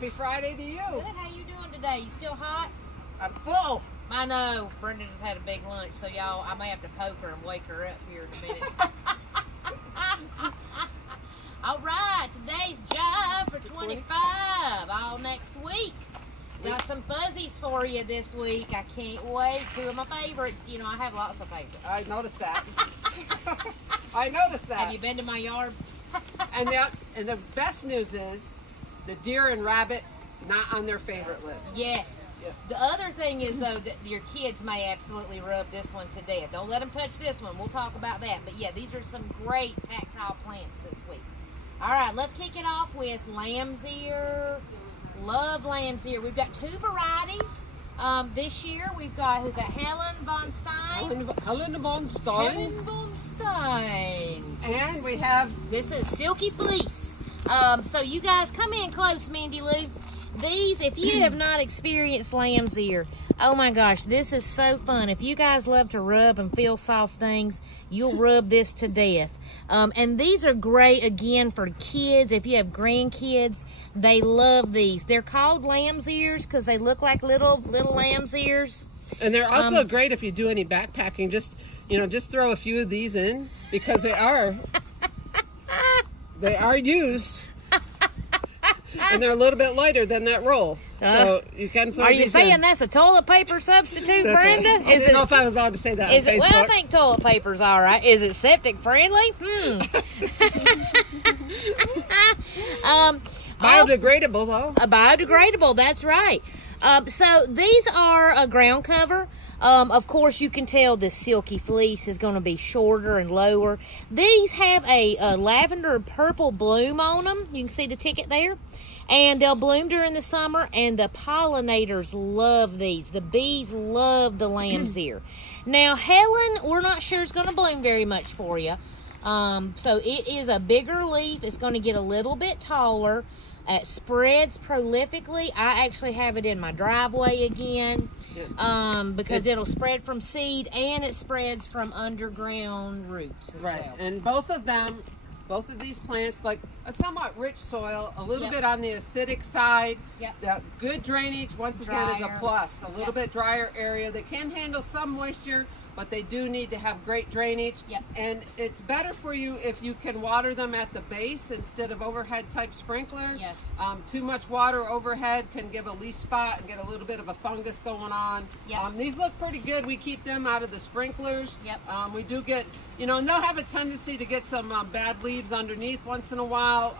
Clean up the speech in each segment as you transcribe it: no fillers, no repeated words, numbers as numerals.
Happy Friday to you. Good. How you doing today? You still hot? I'm full. I know. Brenda just had a big lunch, so y'all, I may have to poke her and wake her up here in a minute. All right, today's Jive for 25. All next week. Got some fuzzies for you this week. I can't wait. Two of my favorites. You know, I have lots of favorites. I noticed that. I noticed that. Have you been to my yard? And the best news is the deer and rabbit not on their favorite list. Yes. Yeah. The other thing is, though, that your kids may absolutely rub this one to death. Don't let them touch this one. We'll talk about that. But, yeah, these are some great tactile plants this week. All right, let's kick it off with lamb's ear. Love lamb's ear. We've got two varieties. This year, we've got, who's that, Helen von Stein? Helen von Stein. Helen von Stein. And we have... This is Silky Fleece. So you guys, come in close, Mindy Lou. These, if you have not experienced lamb's ear, oh my gosh, this is so fun. If you guys love to rub and feel soft things, you'll rub this to death. And these are great, again, for kids. If you have grandkids, they love these. They're called lamb's ears because they look like little lamb's ears. And they're also great if you do any backpacking. Just throw a few of these in because they are used. And they're a little bit lighter than that roll. So you can put Are you saying that's a toilet paper substitute, Brenda? I didn't know if I was allowed to say that on Facebook. Well, I think toilet paper's all right. Is it septic friendly? Biodegradable, though. Biodegradable, that's right. So these are a ground cover. Of course, you can tell the silky fleece is going to be shorter and lower. These have a lavender purple bloom on them. You can see the ticket there. And they'll bloom during the summer, and the pollinators love these. The bees love the lamb's ear. Now, Helen, we're not sure is going to bloom very much for you. So it is a bigger leaf. It's going to get a little bit taller. It spreads prolifically. I actually have it in my driveway again because it'll spread from seed, and it spreads from underground roots as well. And both of these plants like a somewhat rich soil, a little bit on the acidic side. Good drainage, once again, is a plus. A little bit drier area. They can handle some moisture, but they do need to have great drainage. And it's better for you if you can water them at the base instead of overhead type sprinkler. Too much water overhead can give a leaf spot and get a little bit of a fungus going on. These look pretty good. We keep them out of the sprinklers. We do get, and they'll have a tendency to get some bad leaves underneath once in a while.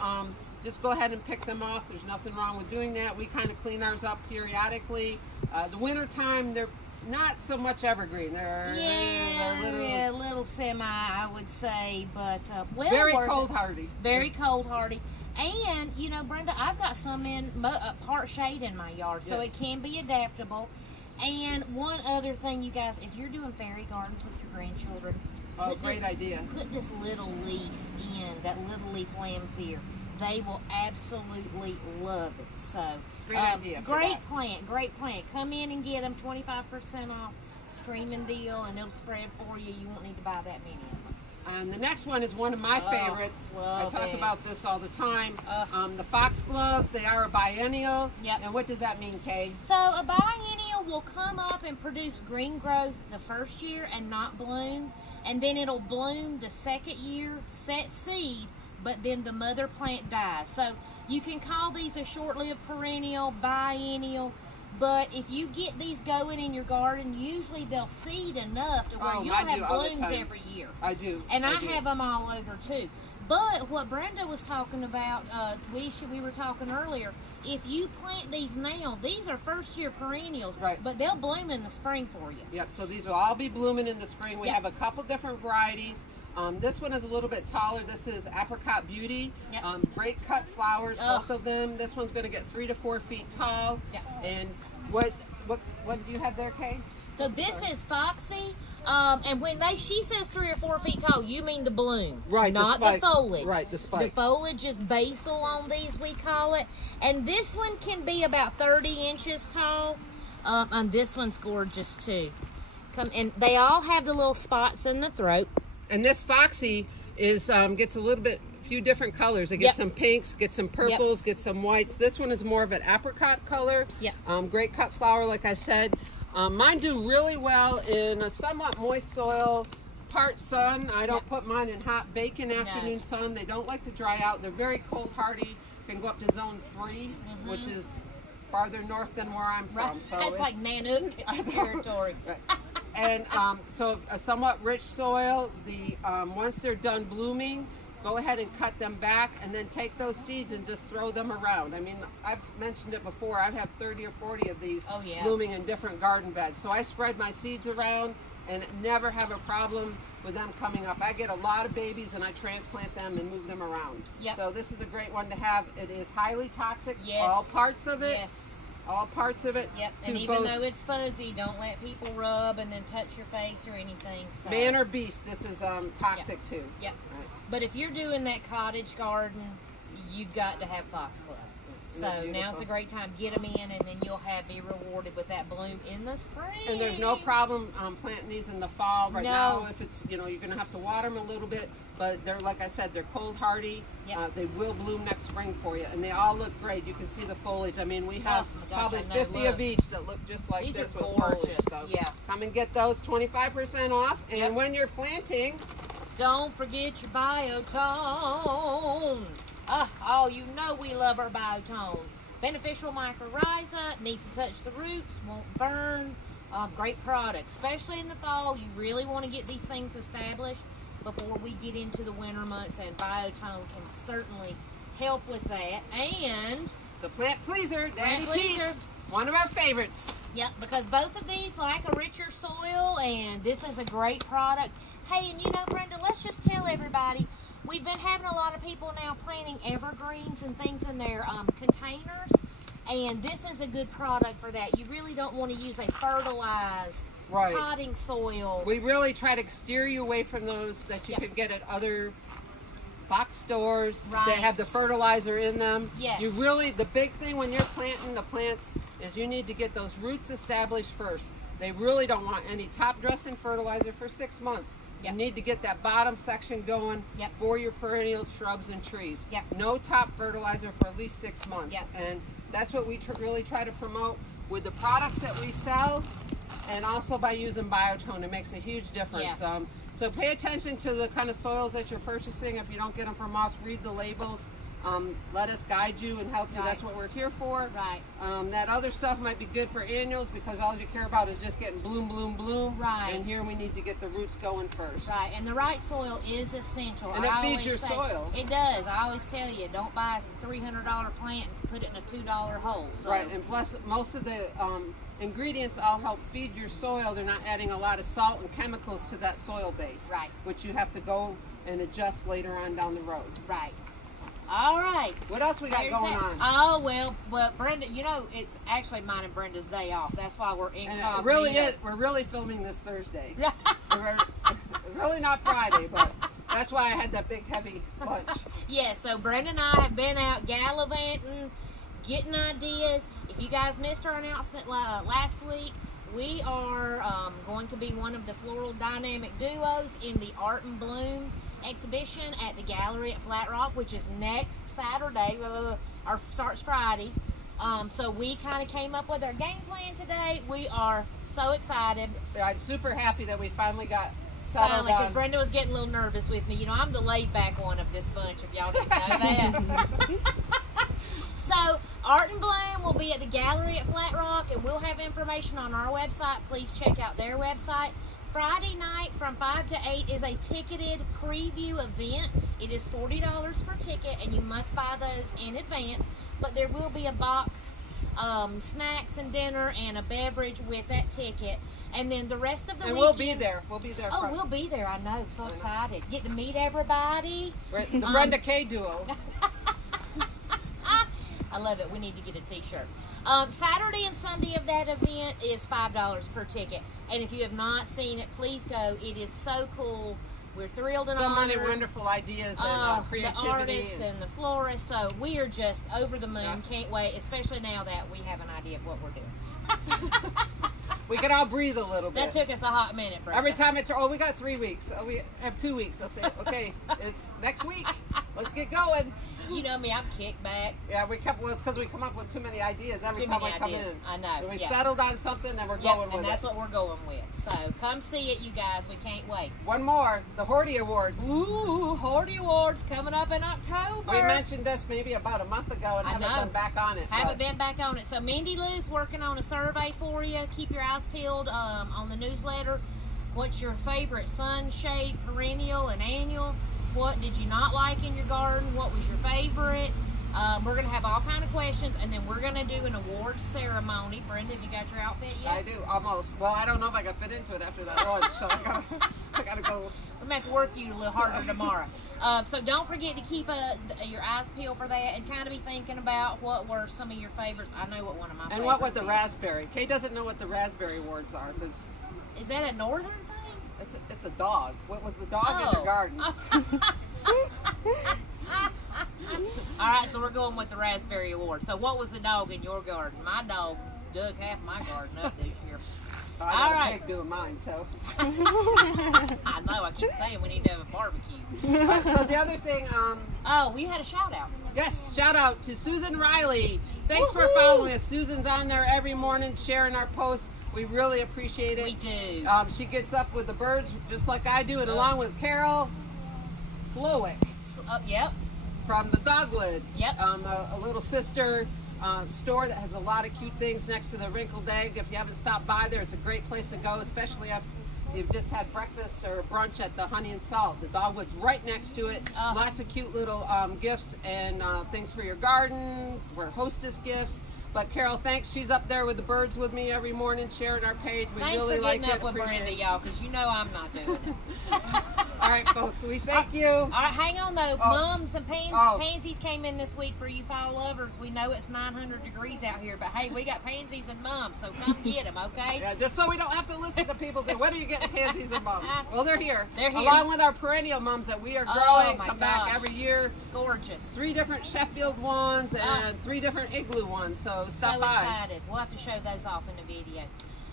Just go ahead and pick them off. There's nothing wrong with doing that. We kind of clean ours up periodically. The winter time, they're not so much evergreen. They're a little semi, I would say, but well, very cold hardy. Very cold hardy. And Brenda, I've got some in part shade in my yard, so it can be adaptable. And one other thing, you guys, if you're doing fairy gardens with your grandchildren, great idea. Put this little leaf in, that little leaf lamb's ear. They will absolutely love it. So great idea. Great plant. Come in and get them 25% off, screaming deal, and it'll spread for you. You won't need to buy that many of them. And the next one is one of my favorites. I talk about this all the time. The Foxglove, they are a biennial. And what does that mean, Kay? So a biennial will come up and produce green growth the first year and not bloom. And then it'll bloom the second year, set seed, but then the mother plant dies. So you can call these a short-lived perennial, biennial, but if you get these going in your garden, usually they'll seed enough to where you'll have blooms every year. I do. And I have them all over too. But what Brenda was talking about, we were talking earlier, if you plant these now, these are first-year perennials, but they'll bloom in the spring for you. So these will all be blooming in the spring. We have a couple different varieties. This one is a little bit taller. This is Apricot Beauty. Great cut flowers, both of them. This one's going to get 3 to 4 feet tall. And what do you have there, Kay? So this is Foxy. And when she says 3 or 4 feet tall, you mean the bloom, not the foliage. The spike. The foliage is basal on these, we call it. And this one can be about 30 inches tall. And this one's gorgeous too. And they all have the little spots in the throat. And this Foxy is gets a little bit, few different colors. It gets some pinks, gets some purples, gets some whites. This one is more of an apricot color. Great cut flower, like I said. Mine do really well in a somewhat moist soil, part sun. I don't put mine in hot baking afternoon sun. They don't like to dry out. They're very cold hardy. Can go up to zone 3, which is farther north than where I'm from. So that's like Nanook territory. And so a somewhat rich soil. The once they're done blooming, go ahead and cut them back, and then take those seeds and just throw them around. I mean, I've mentioned it before. I've had 30 or 40 of these blooming in different garden beds. So I spread my seeds around and never have a problem with them coming up. I get a lot of babies and I transplant them and move them around. So this is a great one to have. It is highly toxic, all parts of it. All parts of it. And even though it's fuzzy, don't let people rub and then touch your face or anything. So. Man or beast, this is toxic too. Right. But if you're doing that cottage garden, you've got to have Foxglove. So now's a great time. Get them in, and then you'll be rewarded with that bloom in the spring. And there's no problem planting these in the fall. Right now, if it's, you're going to have to water them a little bit, but they're, like I said, they're cold hardy. They will bloom next spring for you, and they all look great. You can see the foliage. I mean, we have probably 50 of each that look just like these this are with gorgeous. foliage. So come and get those 25% off. And when you're planting, don't forget your biotone. Oh, you know we love our biotone. Beneficial mycorrhiza, needs to touch the roots, won't burn. Great product, especially in the fall. You really want to get these things established before we get into the winter months, and biotone can certainly help with that. And the plant pleaser, Daddy Pete's, one of our favorites. Because both of these like a richer soil, and this is a great product. Hey, and you know, Brenda, let's just tell everybody, we've been having a lot of people now planting evergreens and things in their containers, and this is a good product for that. You really don't want to use a fertilized potting soil. We really try to steer you away from those that you can get at other box stores that have the fertilizer in them. You really, the big thing when you're planting the plants is you need to get those roots established first. They really don't want any top dressing fertilizer for 6 months. You need to get that bottom section going for your perennial shrubs and trees. No top fertilizer for at least 6 months. And that's what we really try to promote with the products that we sell, and also by using biotone. It makes a huge difference. So pay attention to the kind of soils that you're purchasing. If you don't get them from us, read the labels. Let us guide you and help you. That's what we're here for. That other stuff might be good for annuals because all you care about is just getting bloom, bloom, bloom. And here we need to get the roots going first. And the right soil is essential. And it feeds your soil. It does. I always tell you, don't buy a $300 plant and put it in a $2 hole. So. And plus most of the ingredients all help feed your soil. They're not adding a lot of salt and chemicals to that soil base. Which you have to go and adjust later on down the road. All right. What else we got going on? Oh, well, Brenda, you know, it's actually mine and Brenda's day off. That's why we're incognito. It really is. We're really filming this Thursday. Really not Friday, but that's why I had that big, heavy lunch. So Brenda and I have been out gallivanting, getting ideas. If you guys missed our announcement last week, we are going to be one of the floral dynamic duos in the Art and Bloom exhibition at the gallery at Flat Rock, which is next Saturday, or starts Friday. So we kind of came up with our game plan today. We are so excited. I'm super happy that we finally got settled down. Because Brenda was getting a little nervous with me. You know, I'm the laid back one of this bunch, if y'all didn't know that. So Art and Bloom will be at the gallery at Flat Rock, and we'll have information on our website. Please check out their website. Friday night from 5 to 8 is a ticketed preview event. It is $40 per ticket, and you must buy those in advance. But there will be a boxed snacks and dinner and a beverage with that ticket. And then the rest of the weekend... we'll be there. We'll be there. Oh, we'll be there. I know. So excited. Get to meet everybody. The Brenda K duo. I love it. We need to get a t-shirt. Saturday and Sunday of that event is $5 per ticket. And if you have not seen it, please go. It is so cool. We're thrilled and honored. So many wonderful ideas and creativity. The artists and the florists. So we are just over the moon. Can't wait, especially now that we have an idea of what we're doing. we can all breathe a little bit. That took us a hot minute, Brenda. Every time it's, we got 3 weeks. We have 2 weeks. I'll say, okay, it's next week. Let's get going. You know me, I'm kicked back. Yeah, it's because we come up with too many ideas every time we come in. I know. We settled on something and we're going with it. And that's what we're going with. So come see it, you guys. We can't wait. One more, the Horti Awards. Ooh, Horti Awards coming up in October. We mentioned this maybe about a month ago and haven't been back on it. Haven't been back on it. So Mindy Lou's working on a survey for you. Keep your eyes peeled on the newsletter. What's your favorite sunshade, perennial, and annual? What did you not like in your garden? What was your favorite? We're going to have all kind of questions, and then we're going to do an awards ceremony. Brenda, have you got your outfit yet? I do, almost. Well, I don't know if I can fit into it after that lunch, so I got to go. I'm going to have to work you a little harder tomorrow. So don't forget to keep your eyes peeled for that, and kind of be thinking about what were some of your favorites. I know what one of my favorites And what with the raspberry. Kay doesn't know what the raspberry awards are. Is that a northern thing? It's a dog. What was the dog in your garden? Alright, so we're going with the raspberry award. So what was the dog in your garden? My dog dug half my garden up this year. All right, doing mine, so. I know, I keep saying we need to have a barbecue. Right, so the other thing, oh, we had a shout out. Yes, shout out to Susan Riley. Thanks for following us. Susan's on there every morning sharing our posts. We really appreciate it. We do. She gets up with the birds just like I do, and along with Carol Slowick. Yep. From the Dogwood. Yep. A little sister store that has a lot of cute things next to the Wrinkled Egg. If you haven't stopped by there, it's a great place to go, especially if you've just had breakfast or brunch at the Honey and Salt. The Dogwood's right next to it. Lots of cute little gifts and things for your garden. We're hostess gifts. But Carol, thanks. She's up there with the birds with me every morning, sharing our page. We really like it. Thanks for getting up with Brenda, y'all, because you know I'm not doing it. All right, folks. We thank you. All right, hang on though. Mums and pansies came in this week for you fall lovers. We know it's 900 degrees out here, but hey, we got pansies and mums, so come get them, okay? Yeah, just so we don't have to listen to people say, "When are you getting pansies and mums?" Well, they're here. They're here. Along with our perennial mums that we are growing. My Come gosh. back every year. Gorgeous. 3 different Sheffield ones and 3 different igloo ones. So stop by. So excited. We'll have to show those off in the video.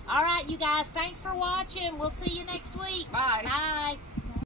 All right, you guys. Thanks for watching. We'll see you next week. Bye. Bye.